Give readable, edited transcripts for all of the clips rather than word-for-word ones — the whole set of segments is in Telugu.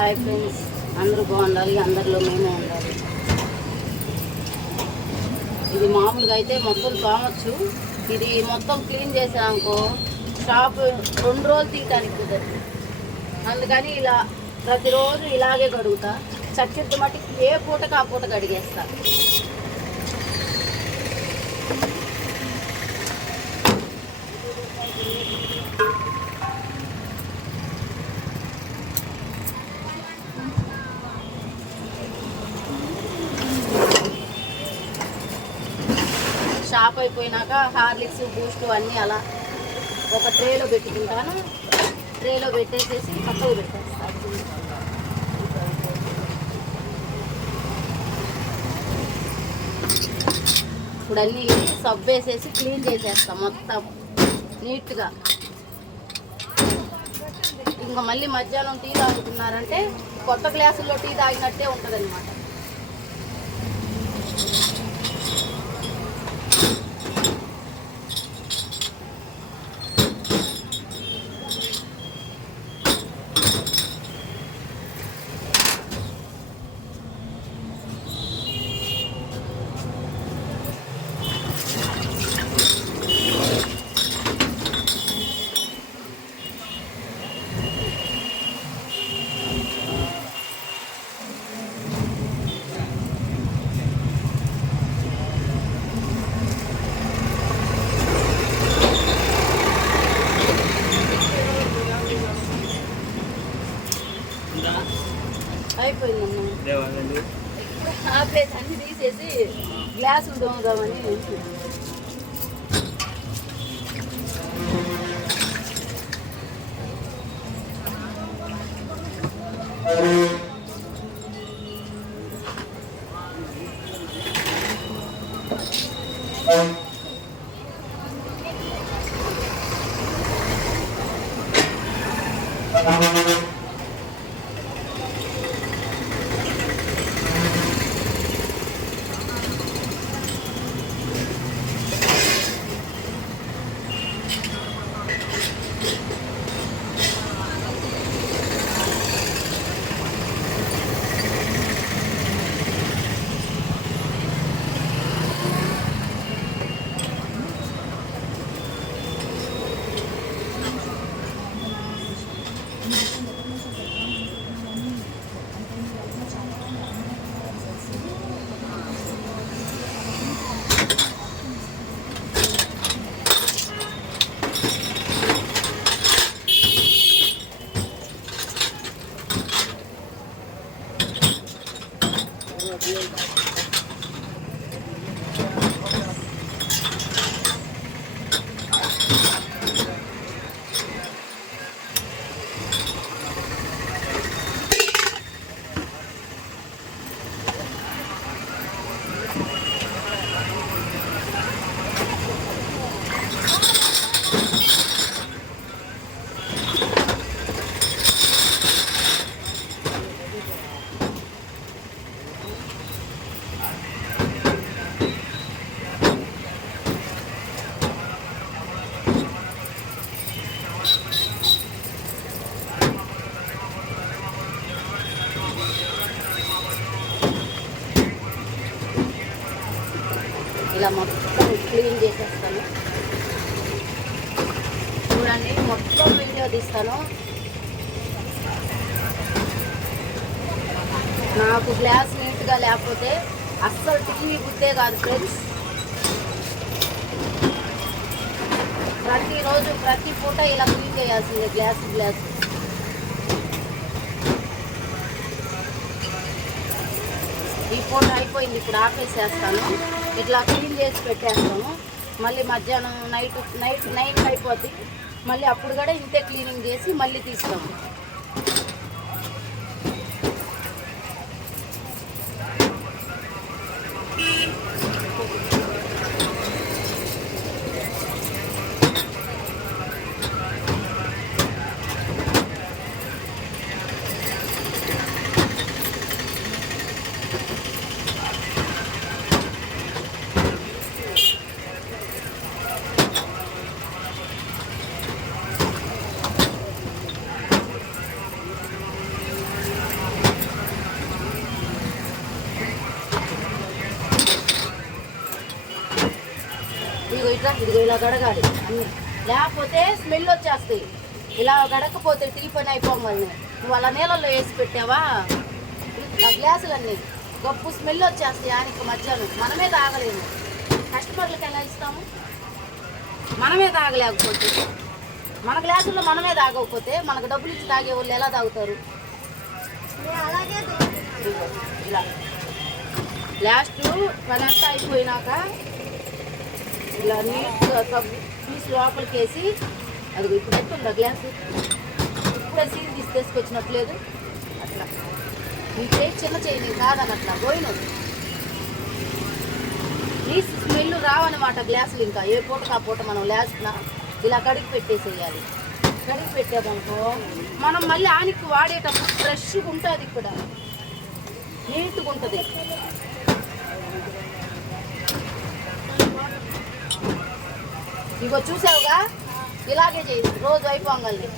హాయ్ ఫ్రెండ్స్, అందరూ బాగుండాలి, అందరిలో మేము ఉండాలి. ఇది మామూలుగా అయితే మొత్తం తోమచ్చు. ఇది మొత్తం క్లీన్ చేసామనుకో షాప్ 2 రోజులు తీయటానికి కుదరదు. అందుకని ఇలా ప్రతిరోజు ఇలాగే కడుగుతా. చక్కెర మట్టికి ఏ పూటకు ఆ పూట కడిగేస్తా. షాప్ అయిపోయినాక హార్లిక్స్, బూస్ట్ అన్నీ అలా ఒక ట్రేలో పెట్టుకుంటాను. ట్రేలో పెట్టేసేసి పక్కకు పెట్టేస్తాను. ఇప్పుడు అన్నీ సబ్బు వేసేసి క్లీన్ చేసేస్తాం మొత్తం నీట్గా. ఇంకా మళ్ళీ మధ్యాహ్నం టీ తాగుతున్నారంటే కొత్త గ్లాసుల్లో టీ తాగినట్టే ఉంటుంది అనమాట. అయిపోయిందమ్మా. ఆ ప్లేస్ అన్ని తీసేసి గ్లాసులు దోమదామని. ఇలా మొత్తం క్లీన్ చేసేస్తాను. చూడండి, మొత్తం వీడియో తీస్తాను. నాకు గ్లాస్ నీట్గా లేకపోతే అస్సలు టీ బుద్దే కాదు ఫ్రెండ్స్. ప్రతిరోజు ప్రతి పూట ఇలా క్లీన్ చేయాల్సిందే గ్లాస్. ఈ పూట అయిపోయింది, ఇప్పుడు ఆపేసేస్తాను. ఇట్లా క్లీన్ చేసి పెట్టేస్తాను. మళ్ళీ మధ్యాహ్నం నైట్ 9 అయిపోద్ది. మళ్ళీ అప్పుడు కూడా ఇంతే క్లీనింగ్ చేసి మళ్ళీ తీస్తాము. చూసావుగా, ఇదిగో ఇలా గడగాలి అన్నీ, లేకపోతే స్మెల్ వచ్చేస్తాయి. ఇలా గడకపోతే టీ పని అయిపోగానే నువ్వు అలా నీళ్ళల్లో వేసి పెట్టావా ఆ గ్లాసులన్నీ గప్పు స్మెల్ వచ్చేస్తాయి. ఆయనకి మధ్యాహ్నం మనమే తాగలేము, కస్టమర్లకు ఎలా ఇస్తాము? మనమే తాగలేకపోతే, మన గ్లాసుల్లో మనమే తాగకపోతే మనకు డబ్బులు ఇచ్చి తాగే వాళ్ళు ఎలా తాగుతారు? ఇలా లాస్ట్ పని అంతా అయిపోయినాక ఇలా నీట్గా తీసి లోపలికి వేసి, అది ఇప్పుడు ఎట్టుందా గ్లాసు, ఇప్పుడే సీల్ తీసి తీసుకొచ్చినట్లేదు. అట్లా నీ చేయి చిన్న చేయి నీకు కాదనట్లా పోయిన నీ స్మెల్ రావన్నమాట గ్లాసులు. ఇంకా ఏ పూటకు ఆ పూట మనం లాస్ట్న ఇలా కడిగి పెట్టేసేయాలి. కడిగి పెట్టామనుకో మనం మళ్ళీ ఆనికి వాడేటప్పుడు ఫ్రెష్గా ఉంటుంది, ఇక్కడ నీట్గా ఉంటుంది. ఇగో చూసావుగా, ఇలాగే చేయి రోజు అయిపోంగల్ని.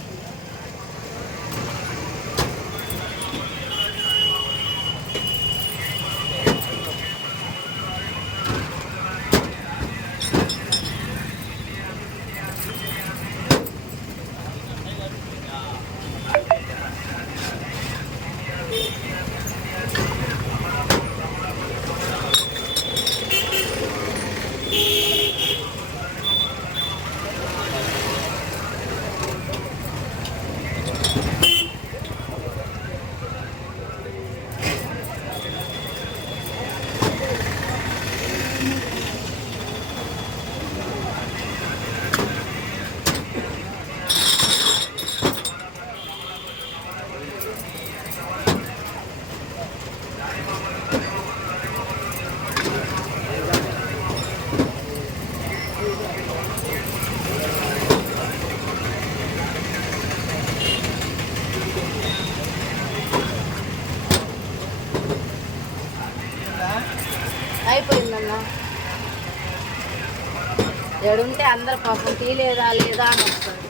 అయిపోయిందన్న. ఎడుంటే అందరు పాపం టీ లేదా లేదా అని వస్తారు.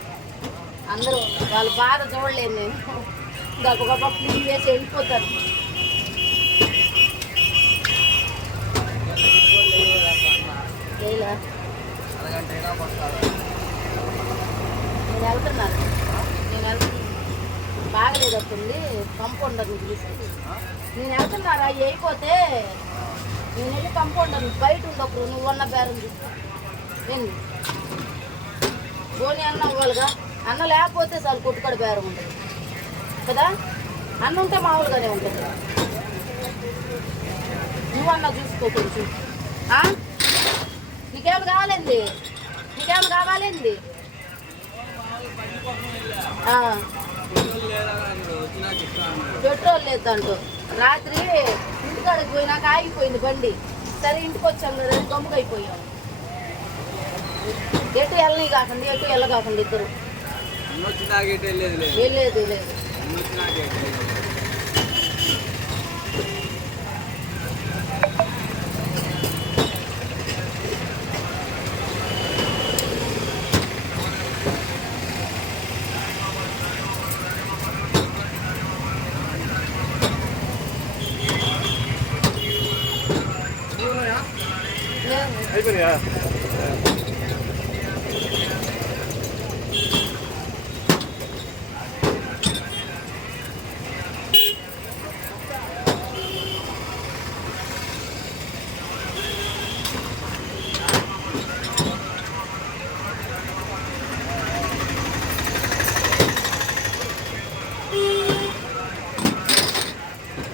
అందరూ వాళ్ళ బాధ చూడలేదు, నేను గొప్ప గొప్ప క్లీన్ చేసి వెళ్ళిపోతారు. నేను వెళ్తున్నాను బాగలేదు అప్పుడు కంపౌండర్ని పిలిచి నేను వెళ్తున్నారా అయిపోతే నేను వెళ్ళి కంపౌండర్ బయట ఉండప్పుడు నువ్వు ఉన్న బేరం ఏంది పోనీ అన్న అవ్వాలిగా. అన్న లేకపోతే చాలు కొట్టుకడ బేరం ఉంటుంది కదా, అన్న ఉంటే మామూలుగానే ఉంటుంది. నువ్వన్నా చూసుకో కొంచెం. నీకేం కావాలండి, నీకేం కావాలండి? పెట్రోల్ లేదంటూ రాత్రి ఇంటికాడికి పోయినాక ఆగిపోయింది బండి. సరే ఇంటికి వచ్చాం కదా, గమ్ముగా అయిపోయాం. ఎటు వెళ్ళని కాకుండా ఎటు వెళ్ళ కాకుండా ఇద్దరు వెళ్ళలేదు లేదు. అయిపోయినాయా?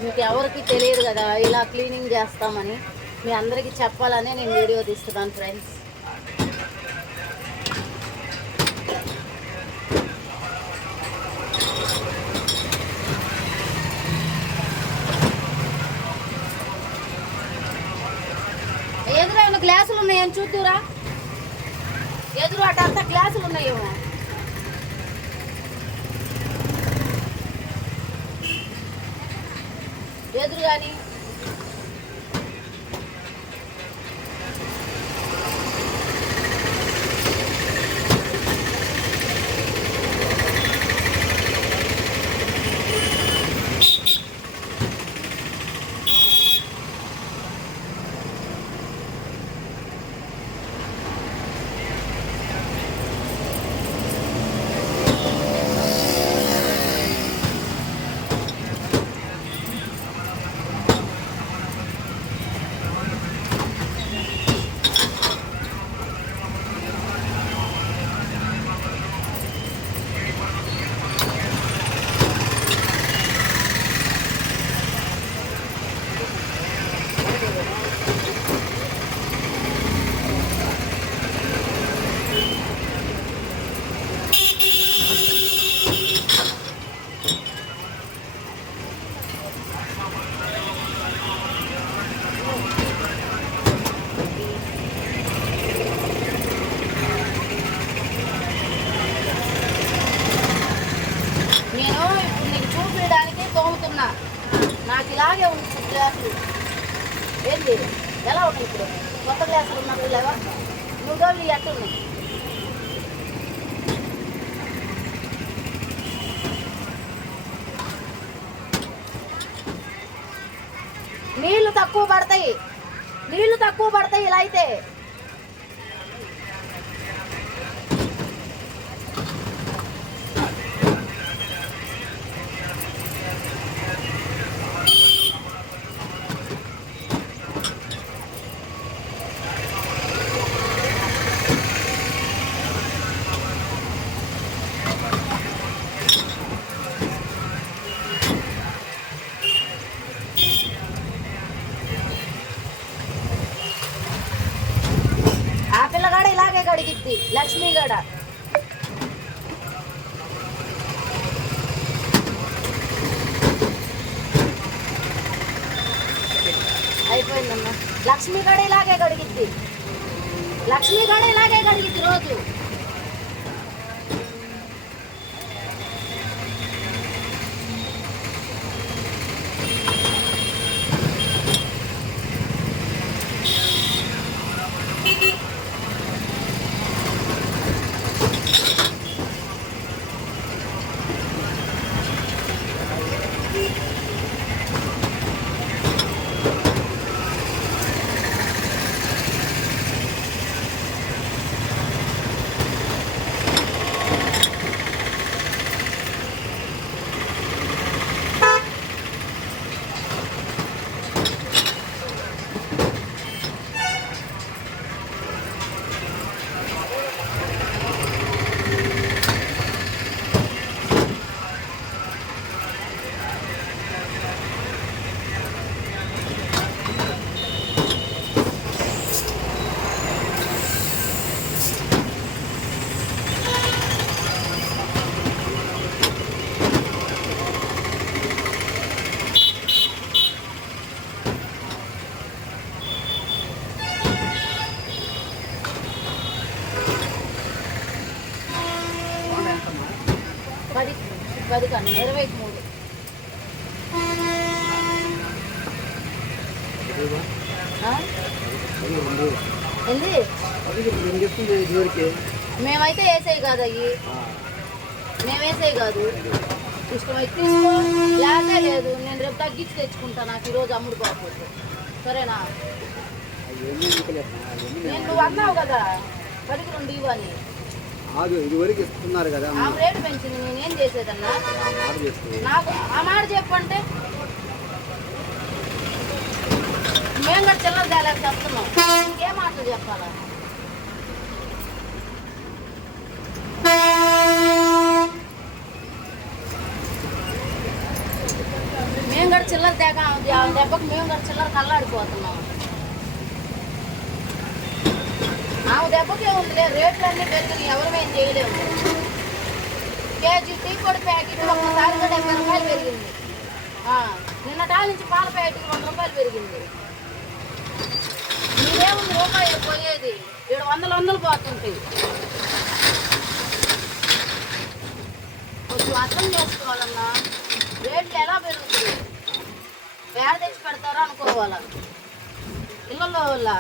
మీకు ఎవరికి తెలియదు కదా ఇలా క్లీనింగ్ చేస్తామని, మీ అందరికీ చెప్పాలనే నేను వీడియో తీస్తున్నాను ఫ్రెండ్స్. ఎదురు ఏమైనా గ్లాసులు ఉన్నాయని చూద్దురా, ఎదురు అటంతా గ్లాసులు ఉన్నాయేమో. ఎదురు కానీ ఉంది. ఎలా ఉన్నాయి ఇప్పుడు కొత్త గ్లాసులు ఉన్నప్పుడు లేవా? 3 రోజులు ఎట్టున్నాయి. నీళ్లు తక్కువ పడతాయి ఇలా అయితే. కడిగిద్ది లక్ష్మి గడ. అయిపోయిందమ్మా. లక్ష్మి గడ ఇలాగే కడిగిద్ది రోజు. పది కన్నా 23. మేమైతే వేసేవి కాదు అయ్యి, మేమేసేవి కాదు. ఇష్టమైతే తీసుకో, లేదే లేదు. నేను రేపు తగ్గించి తెచ్చుకుంటా, నాకు ఈరోజు అమ్ముడు పోకపోతే. సరేనా? నువ్వు అన్నావు కదా 10కి 2 ఇవ్వని. ఇదివరకు ఇస్తున్నారు కదా, ఆ రేటు పెంచింది. నేనేం చేసేదన్నా? నాకు ఆ మాట చెప్పంటే మేము కూడా చిల్లర తేలేక చెప్తున్నాం. ఇంకేం మాటలు చెప్పాలా? మేము కూడా చిల్లర తేక దెబ్బకు మేము కూడా చిల్లర కల్లాడిపోతున్నాం. ఆమె దెబ్బకే ఉంది. రేట్లన్నీ పెరిగినాయి, ఎవరమేం చేయలేము. కేజీ టీ పొడి ప్యాకెట్ ఒక్కసారిగా 70 రూపాయలు పెరిగింది. నిన్నటా నుంచి పాల ప్యాకెట్ 2 రూపాయలు పెరిగింది. మీరేముంది రూపాయలు పోయేది, 700 పోతుంటాయి. కొంచెం అర్థం చేసుకోవాలన్నా, రేట్లు ఎలా పెరుగుతుంది, వేడ తెచ్చి పెడతారో అనుకోవాలా ఇళ్ళల్లో వల్ల.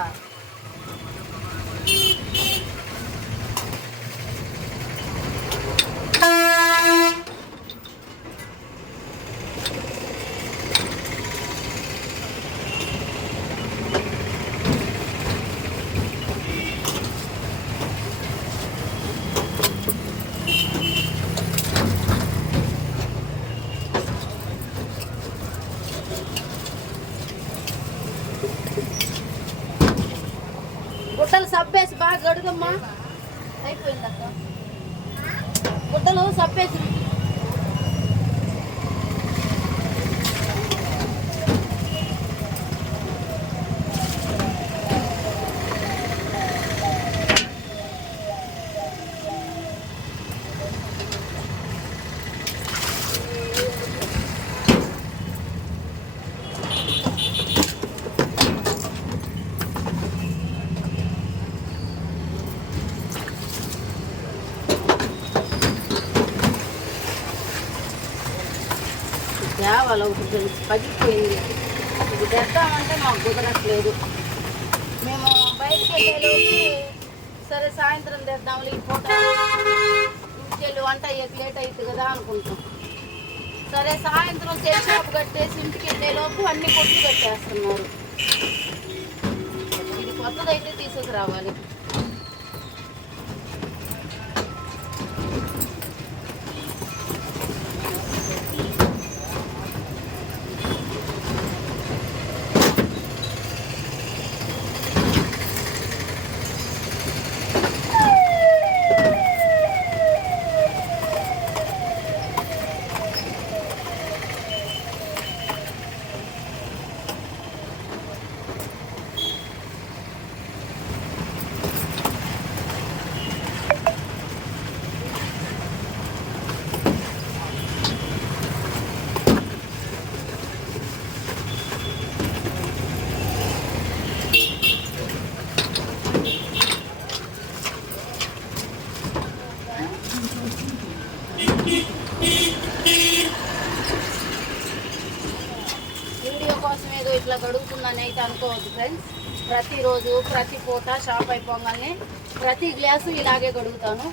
గుట్టలు సబ్బేసి బాగా గడుగమ్మా. అయిపోయిందక్క, గుట్టలు సబ్బేసి. తేవాలి ఒకటి పగిలిపోయింది. ఇది తెద్దామంటే మాకు కుదరట్లేదు. మేము బయటికి వెళ్ళేలోకి సరే సాయంత్రం తెద్దాంలే ఈ పూట ఇంటికెళ్ళి వంట అయ్యేకి లేట్ అవుతుంది కదా అనుకుంటాం. సరే సాయంత్రం చేసేపు కట్టేసి ఇంటికి వెళ్ళేలోపు అన్ని కొట్లు కట్టేస్తున్నారు. ఇది కొత్తదైతే తీసుకురావాలి. వీడియో కోసం ఏదో ఇట్లా గడుగుతుందని అయితే అనుకోవద్దు ఫ్రెండ్స్. ప్రతిరోజు ప్రతి పూట షాప్ అయిపోగానే ప్రతి గ్లాసు ఇలాగే గడుగుతాను.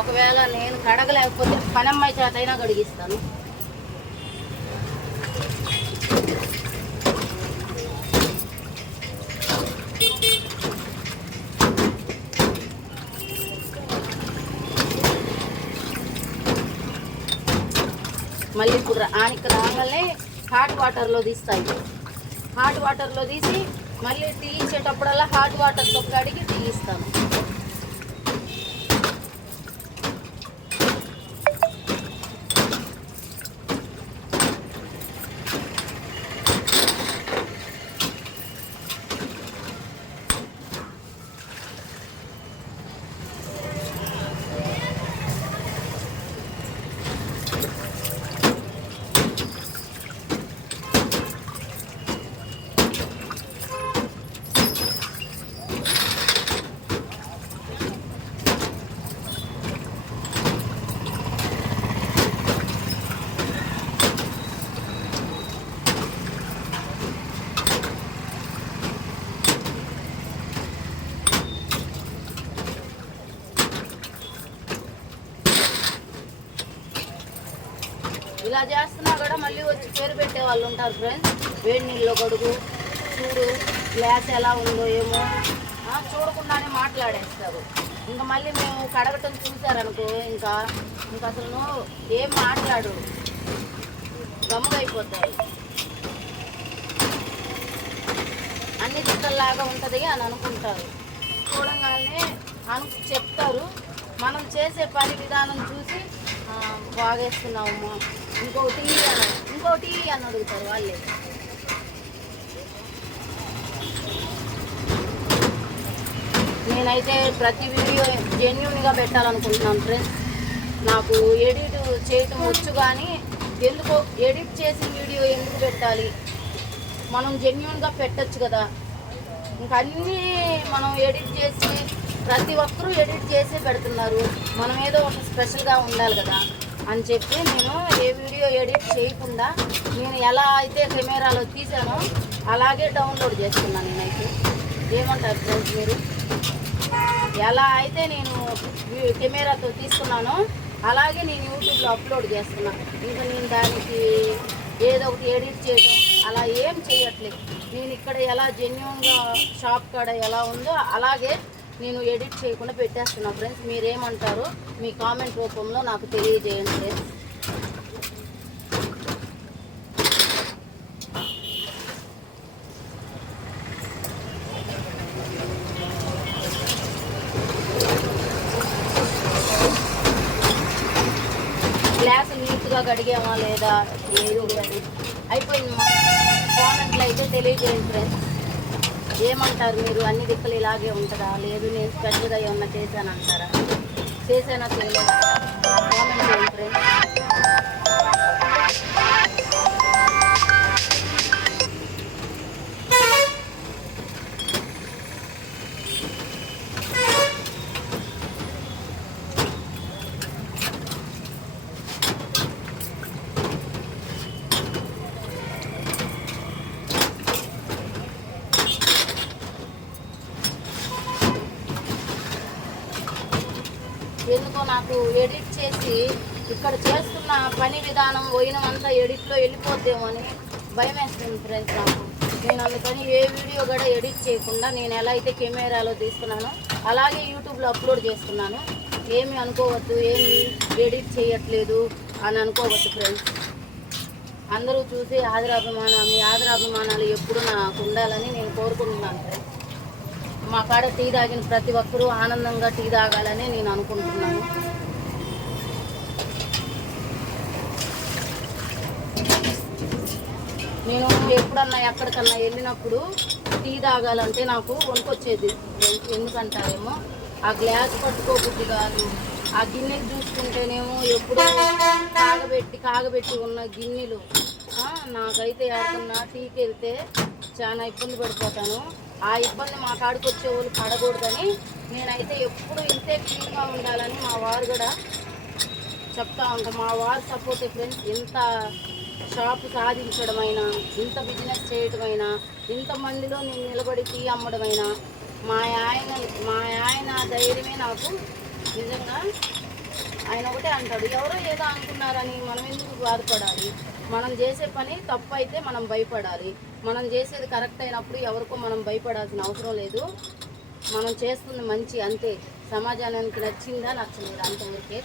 ఒకవేళ నేను కడగలేకపోతే పనమ్మాయి చేత అయినా కడిగిస్తాను. మళ్ళీ ఇప్పుడు ఆనికి రాగానే హాట్ వాటర్లో తీస్తాయి. హాట్ వాటర్లో తీసి మళ్ళీ టీ ఇచ్చేటప్పుడల్లా హాట్ వాటర్తో కడిగి టీ ఇస్తాను. ఇలా చేస్తున్నా కూడా మళ్ళీ వచ్చి పేరు పెట్టే వాళ్ళు ఉంటారు ఫ్రెండ్స్. వేడి నీళ్ళలో గడుగు చూడు, గ్లాస్ ఎలా ఉందో ఏమో చూడకుండానే మాట్లాడేస్తారు. ఇంకా మళ్ళీ మేము కడగటం చూసారనుకో ఇంకా అసలు ఏం మాట్లాడు, గమ్ముగైపోతారు. అన్ని చుట్టల్లాగా ఉంటుంది అని అనుకుంటారు. చూడగానే చెప్తారు. మనం చేసే పని విధానం చూసి బాగేస్తున్నామమ్మా ఇంకోటి అని అడుగుతారు వాళ్ళే. నేనైతే ప్రతి వీడియో జెన్యూన్గా పెట్టాలనుకుంటున్నాను ఫ్రెండ్స్. నాకు ఎడిట్ చేయటం వచ్చు, కానీ ఎందుకో ఎడిట్ చేసిన వీడియో ఎందుకు పెట్టాలి, మనం జెన్యూన్గా పెట్టచ్చు కదా. ఇంకా అన్నీ మనం ఎడిట్ చేసి ప్రతి ఒక్కరూ ఎడిట్ చేసి పెడుతున్నారు. మనం ఏదో ఒక స్పెషల్గా ఉండాలి కదా అని చెప్పి నేను ఏ వీడియో ఎడిట్ చేయకుండా నేను ఎలా అయితే కెమెరాలో తీసానో అలాగే డౌన్లోడ్ చేస్తున్నాను. నేనైతే ఏమంటారు ఫ్రెండ్స్ మీరు? ఎలా అయితే నేను కెమెరాతో తీసుకున్నానో అలాగే నేను యూట్యూబ్లో అప్లోడ్ చేస్తున్నాను. ఇంకా నేను దానికి ఏదో ఒకటి ఎడిట్ చేయడం అలా ఏం చేయట్లేదు. నేను ఇక్కడ ఎలా జెన్యూన్గా షాప్ కాడ ఎలా ఉందో అలాగే నేను ఎడిట్ చేయకుండా పెట్టేస్తున్నా ఫ్రెండ్స్. మీరేమంటారో మీ కామెంట్ రూపంలో నాకు తెలియజేయండి ఫ్రెండ్స్. గ్లాస్ నీట్గా కడిగామా లేదా లేదు అని అయిపోయింది. కామెంట్లో అయితే తెలియజేయండి ఫ్రెండ్స్. ఏమంటారు మీరు? అన్ని దిక్కులు ఇలాగే ఉంటుందా? లేదు నేను స్పెషల్గా ఏమన్నా చేశానంటారా? చేశానా చేయలేదా? కామెంట్ చేయండి ఫ్రెండ్స్. ఎందుకో నాకు ఎడిట్ చేసి ఇక్కడ చేస్తున్న పని విధానం పోయినమంతా ఎడిట్లో వెళ్ళిపోద్దేమో అని భయం వేస్తుంది ఫ్రెండ్స్ నాకు. నేను అందుకని ఏ వీడియో కూడా ఎడిట్ చేయకుండా నేను ఎలా అయితే కెమెరాలో తీసుకున్నానో అలాగే యూట్యూబ్లో అప్లోడ్ చేస్తున్నాను. ఏమి అనుకోవద్దు, ఏమి ఎడిట్ చేయట్లేదు అని అనుకోవద్దు ఫ్రెండ్స్. అందరూ చూసి మీ ఆదరాభిమానాలు ఎప్పుడు నాకు ఉండాలని నేను కోరుకుంటున్నాను ఫ్రెండ్స్. మా కాడ టీ తాగిన ప్రతి ఒక్కరూ ఆనందంగా టీ తాగాలని నేను అనుకుంటున్నాను. నేను ఎప్పుడన్నా ఎక్కడికన్నా వెళ్ళినప్పుడు టీ తాగాలంటే నాకు వణుకొచ్చేది. ఎందుకంటారేమో ఆ గ్లాస్ పట్టుకోబుద్ధి కాదు. ఆ గిన్నెలు చూసుకుంటేనేమో ఎప్పుడూ కాగబెట్టి ఉన్న గిన్నెలు. నాకైతే ఎవరికన్నా టీకి వెళ్తే చాలా ఇబ్బంది పడిపోతాను. ఆ ఇబ్బంది మా కాడికి వచ్చే వాళ్ళు పడకూడదని నేనైతే ఎప్పుడు ఇంతే క్లీన్గా ఉండాలని మా వారు కూడా చెప్తా ఉంటాను. మా వారు సపోర్ట్ ఫ్రెండ్స్. ఇంత షాపు సాధించడమైనా, ఇంత బిజినెస్ చేయడమైనా, ఇంతమందిలో నేను నిలబడి టీ అమ్మడమైనా మా ఆయన ధైర్యమే నాకు. నిజంగా ఆయన ఒకటే అంటాడు, ఎవరో ఏదో అనుకున్నారని మనం ఎందుకు బాధపడాలి? మనం చేసే పని తప్పు అయితే మనం భయపడాలి. మనం చేసేది కరెక్ట్ అయినప్పుడు ఎవరికో మనం భయపడాల్సిన అవసరం లేదు. మనం చేస్తుంది మంచి అంతే. సమాజానికి నచ్చిందా నచ్చలేదా అంతవరకే.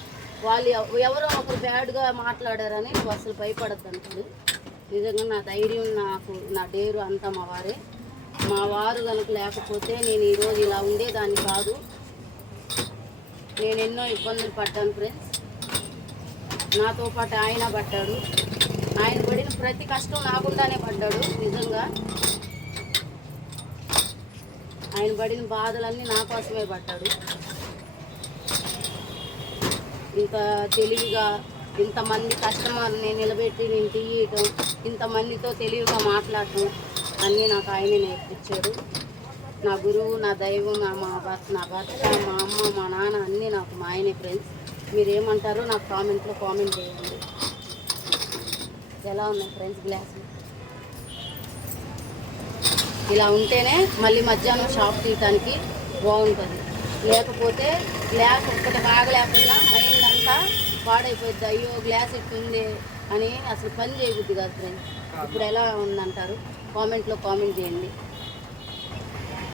వాళ్ళు ఎవరో ఒకరు బ్యాడ్గా మాట్లాడారని నువ్వు అసలు భయపడద్దు అంటాడు. నిజంగా నా ధైర్యం, నా డేరు అంతా మా వారే. మా వారు కనుక లేకపోతే నేను ఈరోజు ఇలా ఉండేదాన్ని కాదు. నేను ఎన్నో ఇబ్బందులు పడ్డాను ఫ్రెండ్స్. నాతో పాటు ఆయన పడ్డాడు. ఆయన పడిన ప్రతి కష్టం నాకుండానే పడ్డాడు. నిజంగా ఆయన పడిన బాధలన్నీ నా కోసమే పడ్డాడు. ఇంత తెలివిగా ఇంతమంది కస్టమర్ని నిలబెట్టి నేను తీయటం, ఇంతమందితో తెలివిగా మాట్లాడటం అన్నీ నాకు ఆయనే నేర్పించాడు. నా గురువు, నా దైవం, నా భర్త, మా అమ్మ, మా నాన్న అన్నీ నాకు మా ఆయనే ఫ్రెండ్స్. మీరేమంటారో నాకు కామెంట్లో కామెంట్ చేయండి. ఎలా ఉన్నాయి ఫ్రెండ్స్ గ్లాసులు? ఇలా ఉంటేనే మళ్ళీ మధ్యాహ్నం షాప్ తీయటానికి బాగుంటుంది. లేకపోతే గ్లాస్ ఒక్కటి బాగలేకుండా మైండ్ అంతా పాడైపోద్ది. అయ్యో గ్లాస్ ఎట్టుంది అని అసలు పని చేయబుద్ది కాదు ఫ్రెండ్స్. ఇప్పుడు ఎలా ఉందంటారు? కామెంట్లో కామెంట్ చేయండి.